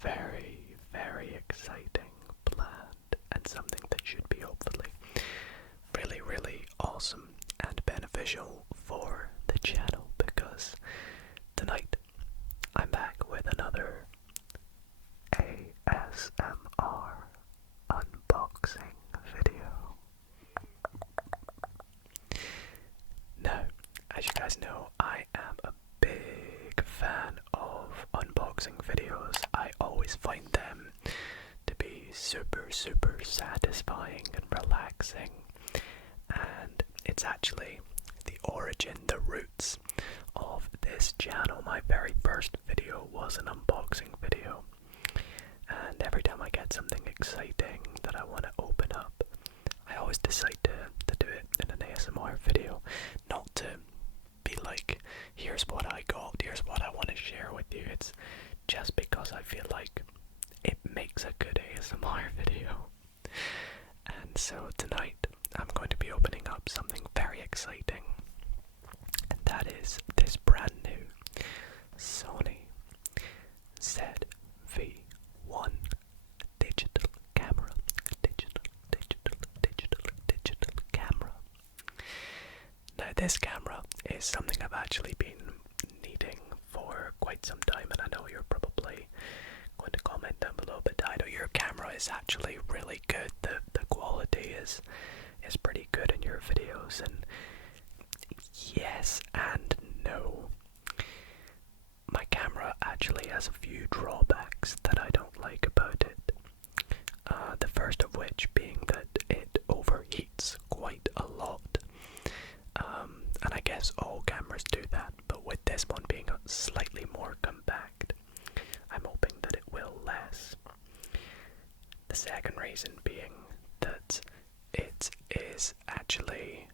very, very exciting planned, and something that should be hopefully really, really awesome and beneficial for the channel, because tonight I'm back with another ASMR unboxing video. Now, as you guys know, I am a big fan of unboxing videos. I always find them to be super, super satisfying and relaxing. And it's actually the origin, the roots of this channel. My very first video was an unboxing video. And every time I get something exciting that I want to open up, I always decide to do it in an ASMR video. Not to be like, here's what I got, here's what I want to share with you. It's just because I feel like it makes a good ASMR video. And so tonight I'm going to be opening up something very exciting, and that is this brand new Sony ZV-1 digital camera. Digital camera. Now this camera is something I've actually been needing for quite some time, and I know you're probably going to comment down below, but Dido, your camera is actually really good. The quality is pretty good in your videos, and yes and no. My camera actually has a few drawbacks that I don't like about it. The first of which being that it overheats quite a lot. And I guess all cameras do that, but with this one being slightly more compact, I'm hoping that it will less. The second reason being that it is actually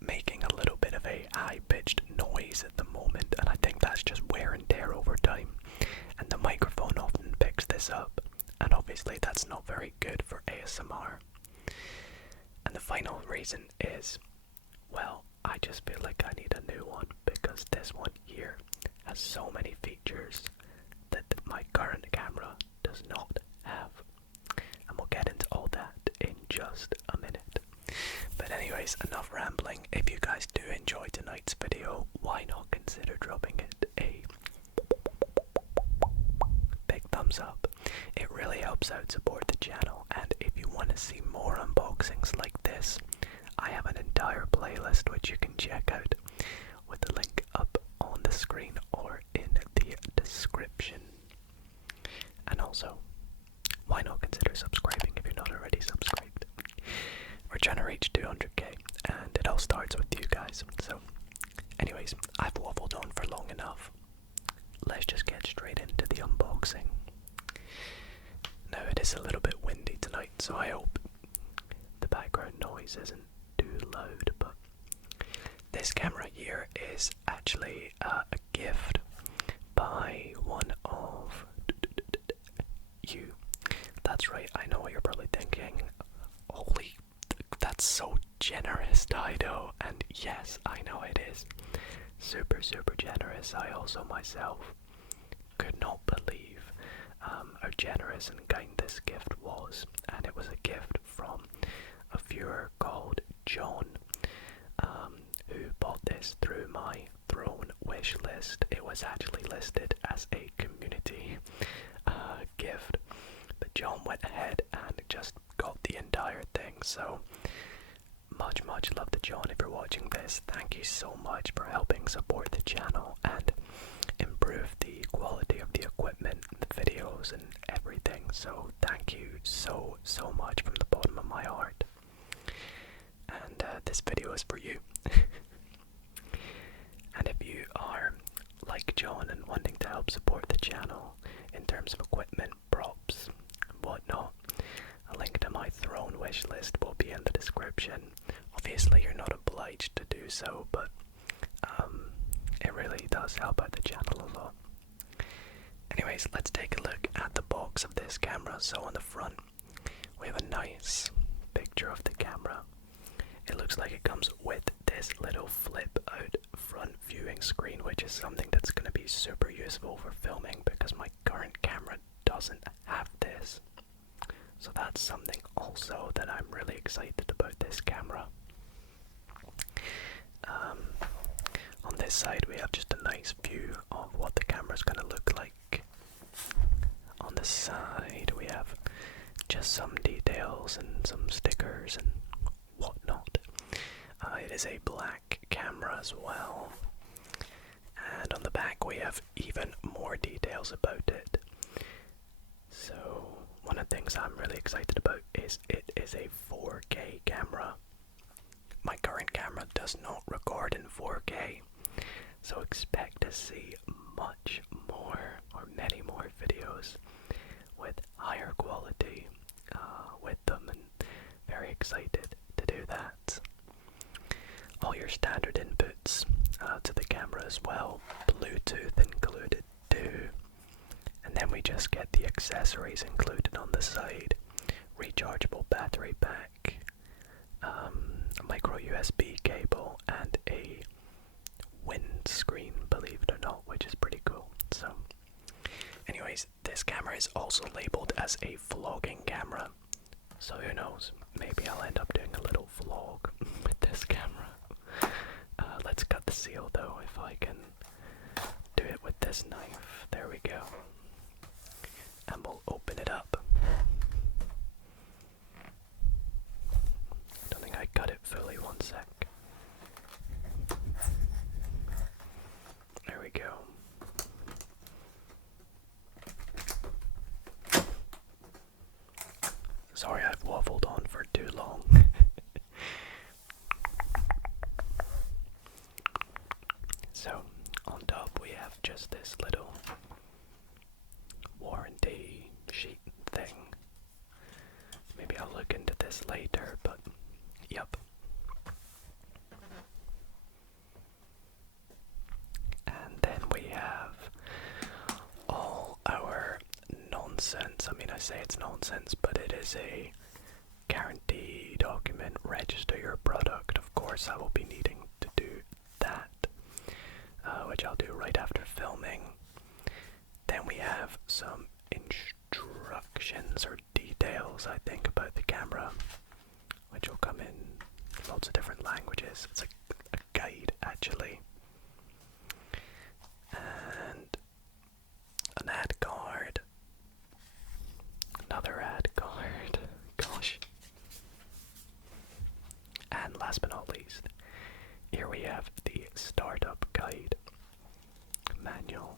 making a little bit of a high-pitched noise at the moment, and I think that's just wear and tear over time, and the microphone often picks this up, and obviously that's not very good for ASMR. And the final reason is, well, I just feel like I need a new one, because this one here has so many features that my current camera does not have. And we'll get into all that in just a minute. But anyways, enough rambling. If you guys do enjoy tonight's video, why not consider dropping it a big thumbs up. It really helps out support the channel, and if you want to see more unboxings like this, I have an entire playlist which you can check out with the link up on the screen or in the description. And also, why not consider subscribing if you're not already subscribed? We're trying to reach 200k, and it all starts with you guys. So anyways, I've waffled on for long enough. Let's just get straight into the unboxing. Now, it is a little bit windy tonight, so I hope the background noise isn't too loud, but this camera here is actually a gift by one of you. That's right, I know what you're probably thinking. Holy, that's so generous, Dido. And yes, I know it is super, super generous. I also myself could not believe how generous and kind this gift was, and it was a gift from a viewer called John, who bought this through my Throne wish list. It was actually listed as a community gift, but John went ahead and just got the entire thing. So much love to John. If you're watching this, thank you so much for helping support the channel and improve the quality of the equipment, the videos, and everything. So thank you so much from the bottom of my heart. And this video is for you. And if you are like John and wanting to help support the channel in terms of equipment, props, and whatnot, a link to my Throne wish list will be in the description. Obviously you're not obliged to do so, but it really does help out the channel a lot. Anyways, let's take a look at the box of this camera. So on the front we have a nice picture of the camera. It looks like it comes with this little flip out front viewing screen, which is something that's going to be super useful for filming, because because my current camera doesn't have this. So that's something also that I'm really excited about this camera. On this side we have just a nice view of what the camera's going to look like. On the side we have just some details and some stickers and whatnot. It is a black camera as well. And on the back we have even more details about it. So one of the things I'm really excited about is it is a 4K camera. My current camera does not record in 4K, so expect to see much more or many more videos with higher quality with them, and very excited to do that. All your standard inputs to the camera as well, Bluetooth included too, and then we just get the accessories included on the side, rechargeable battery pack, a micro USB cable, and a windscreen, believe it or not, which is pretty cool. So anyways, this camera is also labeled as a vlogging camera, so who knows, maybe I'll end up doing a little vlog with this camera. Let's cut the seal though, if I can do it with this knife. There we go. And we'll open it up. I don't think I cut it fully, one sec. There we go. Sorry, I've waffled on for too long. So, on top we have just this little warranty sheet thing. Maybe I'll look into this later, but yep. And then we have all our nonsense. I mean, I say it's nonsense, but it is a guarantee document. Register your product. Of course, I will be needing to do that, which I'll do right after filming. Then we have some instructions or details, I think, about the camera, which will come in lots of different languages. It's a guide, actually. And an ad card. Another ad card. Gosh. And last but not least, here we have the startup guide manual.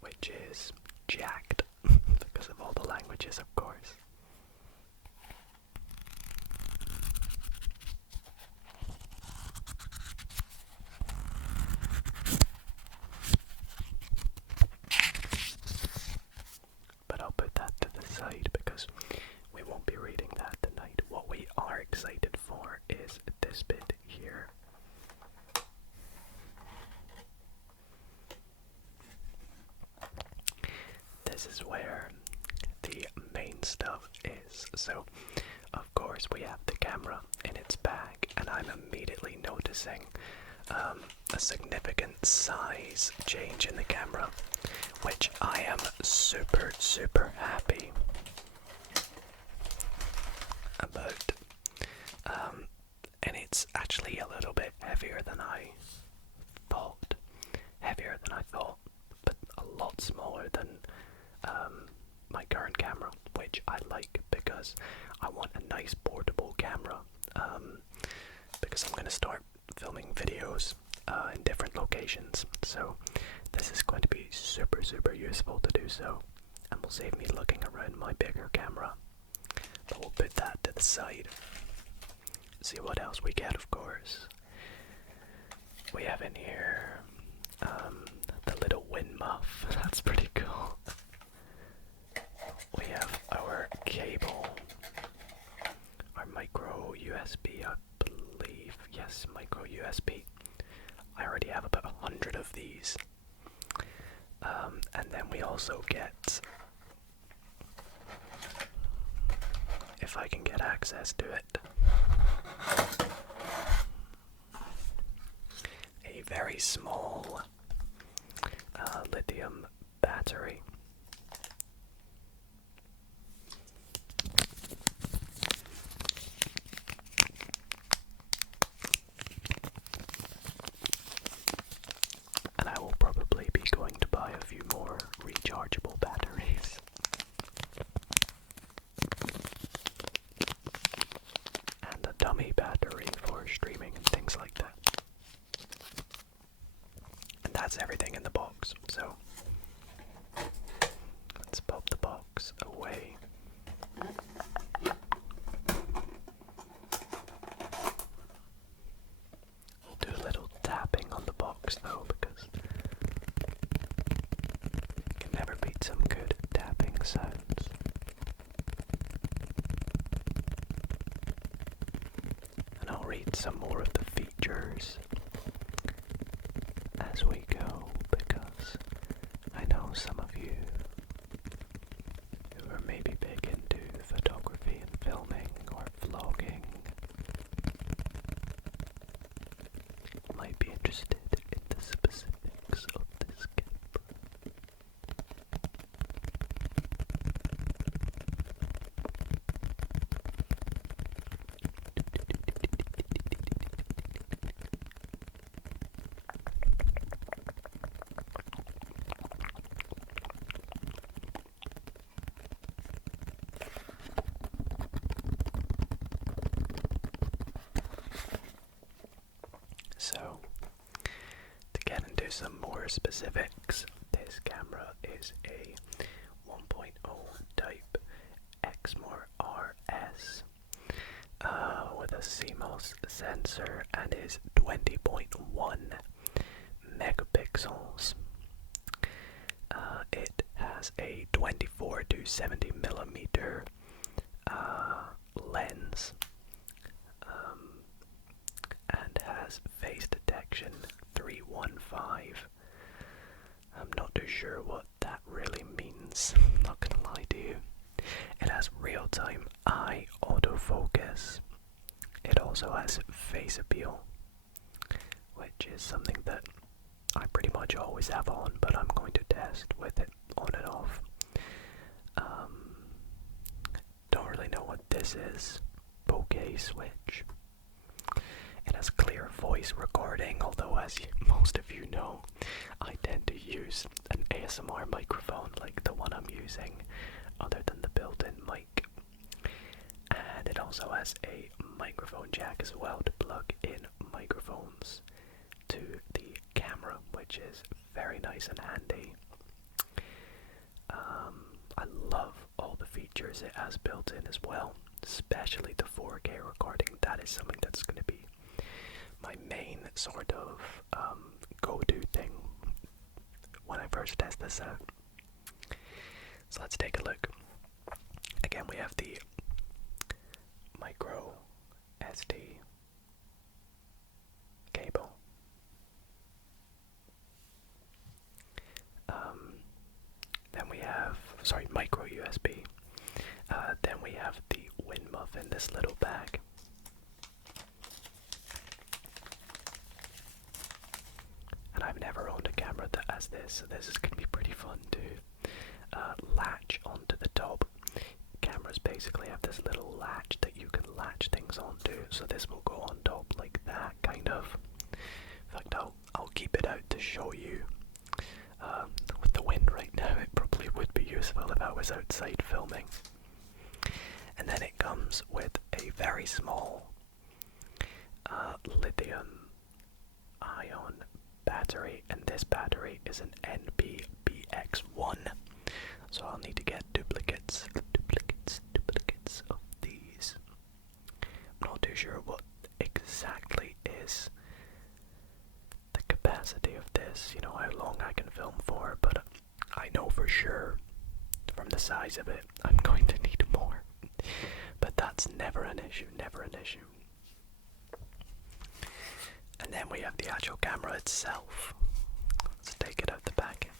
Which is jacked because of all the languages, of course. But I'll put that to the side because we won't be reading that tonight. What we are excited for is this bit here. This is where the main stuff is. So, of course, we have the camera in its bag, and I'm immediately noticing a significant size change in the camera, which I am super, super happy about. And it's actually a little bit heavier than I thought. But a lot smaller than my current camera, which I like because I want a nice portable camera, because I'm going to start filming videos in different locations, so this is going to be super, super useful to do so, and will save me looking around my bigger camera. But we'll put that to the side. See what else we get, of course. We have in here the little wind muff. That's pretty cool. We have our cable, our micro USB, I believe. Yes, micro USB. I already have about 100 of these. And then we also get if I can get access to it. A very small lithium battery. And I will probably be going to buy a few more rechargeable batteries. And a dummy battery for streaming and things like that. And that's everything in the box, so let's pop the box away. We'll do a little tapping on the box though, because you can never beat some good tapping sounds. And I'll read some more of the features as we go, because I know some of you who are maybe big into photography and filming or vlogging might be interested in the specifics of this camera. So, to get into some more specifics, this camera is a 1.0 type Exmor RS with a CMOS sensor and is 20.1 megapixels. It has a 24 to 70 millimeter lens. And has face detection 315. I'm not too sure what that really means, I'm not gonna lie to you. It has real-time eye autofocus. It also has face appeal, which is something that I pretty much always have on, but I'm going to test with it on and off. Don't really know what this is. Bokeh switch. It has clear voice recording, although as most of you know, I tend to use an ASMR microphone like the one I'm using, other than the built-in mic. And it also has a microphone jack as well to plug in microphones to the camera, which is very nice and handy. I love all the features it has built in as well, especially the 4K recording. That is something that's going to be my main sort of go-to thing when I first test this out. So let's take a look. Again, we have the micro SD cable. Then we have, micro USB. Then we have the wind muff in this little bag. And I've never owned a camera that has this, so this is going to be pretty fun to latch onto the top. Cameras basically have this little latch that you can latch things onto, so this will go on top like that, kind of. In fact, I'll keep it out to show you. With the wind right now, it probably would be useful if I was outside filming. And then it comes with a very small lithium ion battery, and this battery is an NP-BX1, so I'll need to get duplicates of these. I'm not too sure what exactly is the capacity of this, how long I can film for, but I know for sure from the size of it I'm going to need more, but that's never an issue. And then we have the actual camera itself. Let's take it out the packet.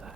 sounds.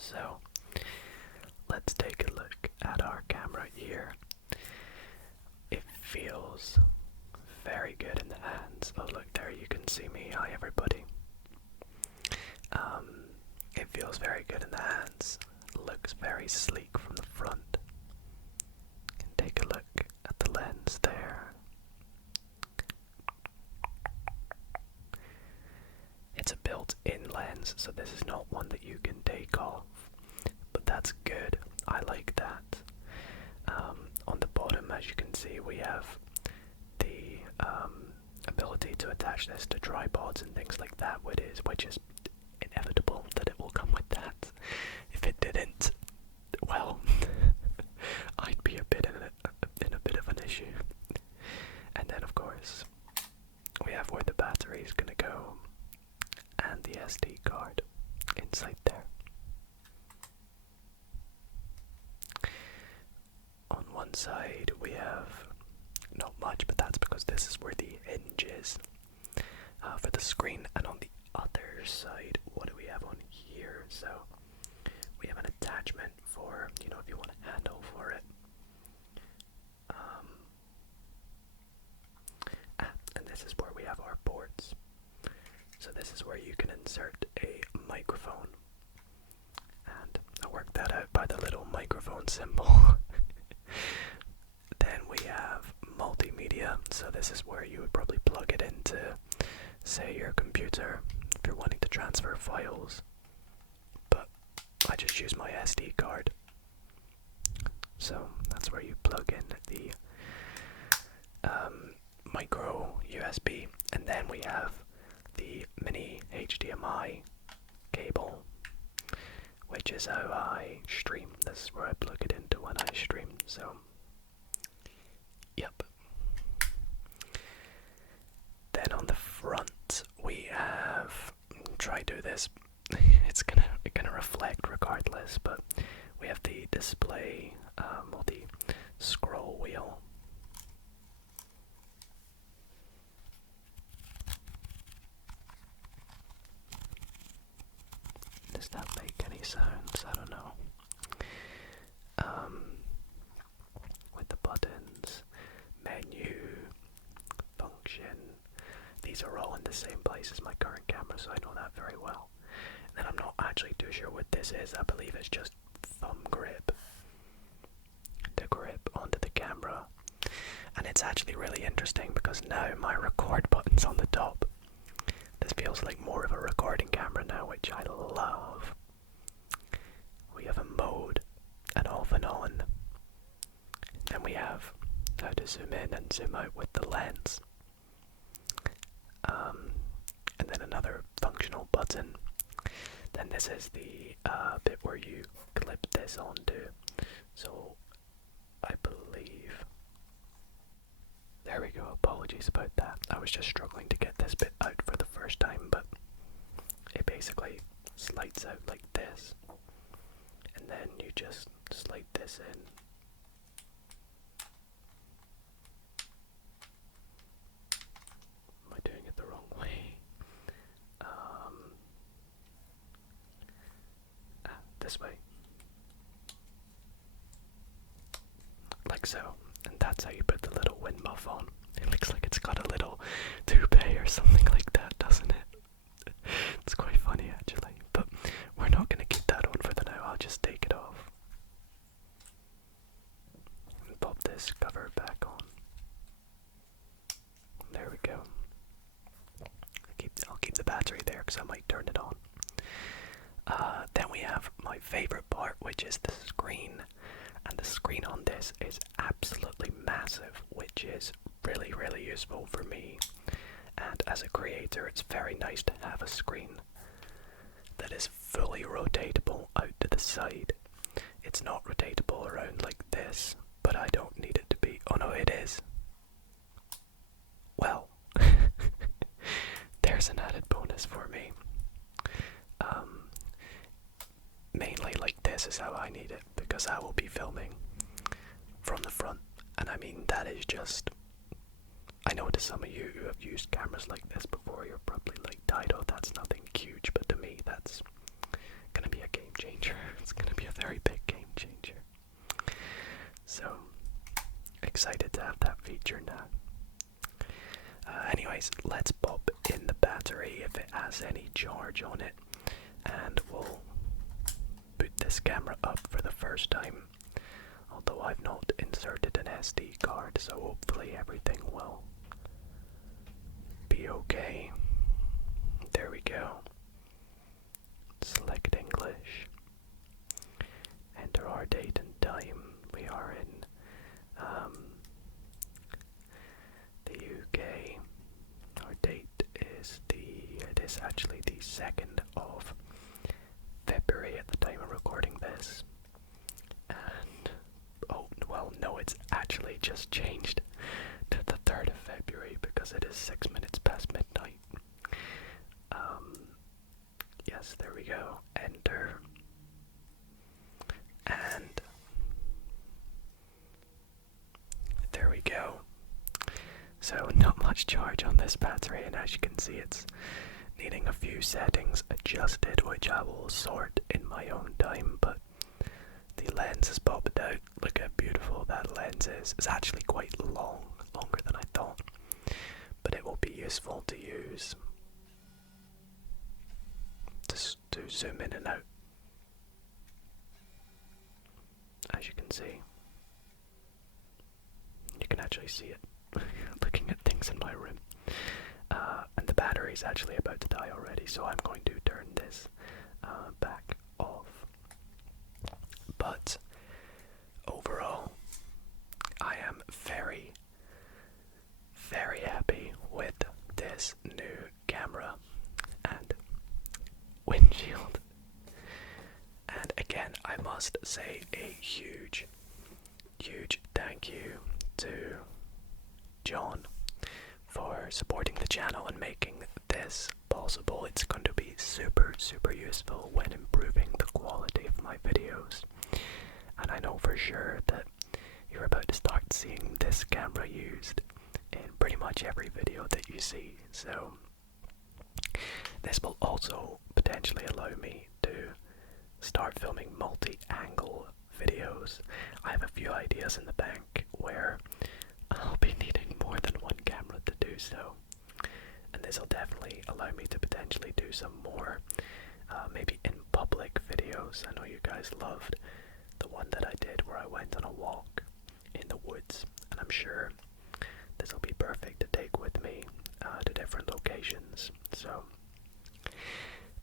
So, let's take a look at our camera here. It feels very good in the hands. Oh look, there you can see me. Hi everybody. It feels very good in the hands. Looks very sleek from the front. And take a look at the lens there. It's a built-in lens, so this is not one that you can take off. But that's good. I like that. On the bottom, as you can see, we have the ability to attach this to tripods and things like that, which is inevitable that it will come with that. If it didn't, well, I'd be in a bit of an issue. And then, of course, we have where the battery is gonna go and the SD card inside there. On one side we have not much, but that's because this is where the hinge is for the screen, and on the other side, what do we have on here? So we have an attachment for, you know, if you want a handle for it. And this is where we have our ports. So this is where you can insert a microphone, and I worked that out by the little microphone symbol. Then we have multimedia, so this is where you would probably plug it into, say, your computer if you're wanting to transfer files, but I just use my SD card. So that's where you plug in the micro USB, and then we have the mini HDMI cable, which is how I stream. This is where I plug it into when I stream. So yep. Then on the front we have, try do this, it's gonna reflect regardless, but we have the display, or the scroll wheel. Does that make any sounds? I don't know. With the buttons, menu, function, these are all in the same place as my current camera, so I know that very well. And then I'm not actually too sure what this is. I believe it's just thumb grip to grip onto the camera. And it's actually really interesting because now my record button's on the top. This feels like more of a recording camera now, which I love. We have a mode, an off and on. Then we have how to zoom in and zoom out with the lens. And then another functional button. Then this is the bit where you clip this onto. So I believe, there we go, apologies about that. I was just struggling to get this bit out for the first time, but it basically slides out like this, and then you just slide this in. Am I doing it the wrong way? This way. Like so. And that's how you put the little wind muff on. It looks like it's got a little toupee or something like that, doesn't it? It's quite funny actually. But we're not going to keep that on for the now. I'll just take it off. And pop this cover back on. There we go. dark, so I might turn it on. Then we have my favorite part, which is the screen. And the screen on this is absolutely massive, which is really, really useful for me. And as a creator, it's very nice to have a screen that is fully rotatable out to the side. It's not rotatable around like this, but I don't need it to be. Oh no, it is. Well, there's an added bonus for me. Mainly like this is how I need it, because I will be filming from the front. And I mean, that is just, I know to some of you who have used cameras like this before, you're probably like, Dido, that's nothing huge, but to me that's gonna be a game changer. It's gonna be a very big game changer. So excited to have that feature now. Anyways, let's pop in the battery if it has any charge on it, and we'll boot this camera up for the first time. Although I've not inserted an SD card, so hopefully everything will be okay. There we go. Select English. Enter our date and time. We are in the UK. Our date is it is actually the 2nd of February at the time of recording this. And oh well, no, it's actually just changed to the 3rd of February because it is 6 minutes past midnight. Yes, there we go. Enter. And there we go. So not much charge on this battery, and as you can see, it's needing a few settings adjusted, which I will sort in my own time. But the lens is popped out. Look how beautiful that lens is. It's actually quite long, longer than I thought, but it will be useful to use to zoom in and out. As you can see, you can actually see it looking at things in my room. And the battery is actually about to die already, so I'm going to turn this back off. But overall, I am very, very happy with this new camera and windshield. And again, I must say a huge, huge thank you to John for supporting the channel and making this possible. It's going to be super, super useful when improving the quality of my videos. And I know for sure that you're about to start seeing this camera used in pretty much every video that you see. So this will also potentially allow me to start filming multi-angle videos. I have a few ideas in the bank where I'll be needing more than one camera to do so, and this will definitely allow me to potentially do some more maybe in public videos. I know you guys loved the one that I did where I went on a walk in the woods, and I'm sure this will be perfect to take with me to different locations. So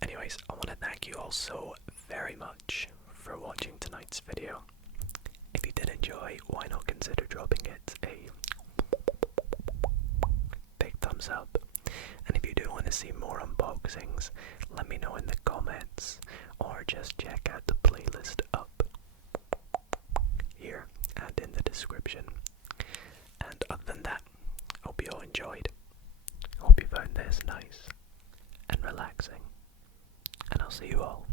anyways, I want to thank you all so very much for watching tonight's video. If you did enjoy, why not consider dropping it a big thumbs up. And if you do want to see more unboxings, let me know in the comments, or just check out the playlist up here and in the description. And other than that, hope you all enjoyed. Hope you found this nice and relaxing. And I'll see you all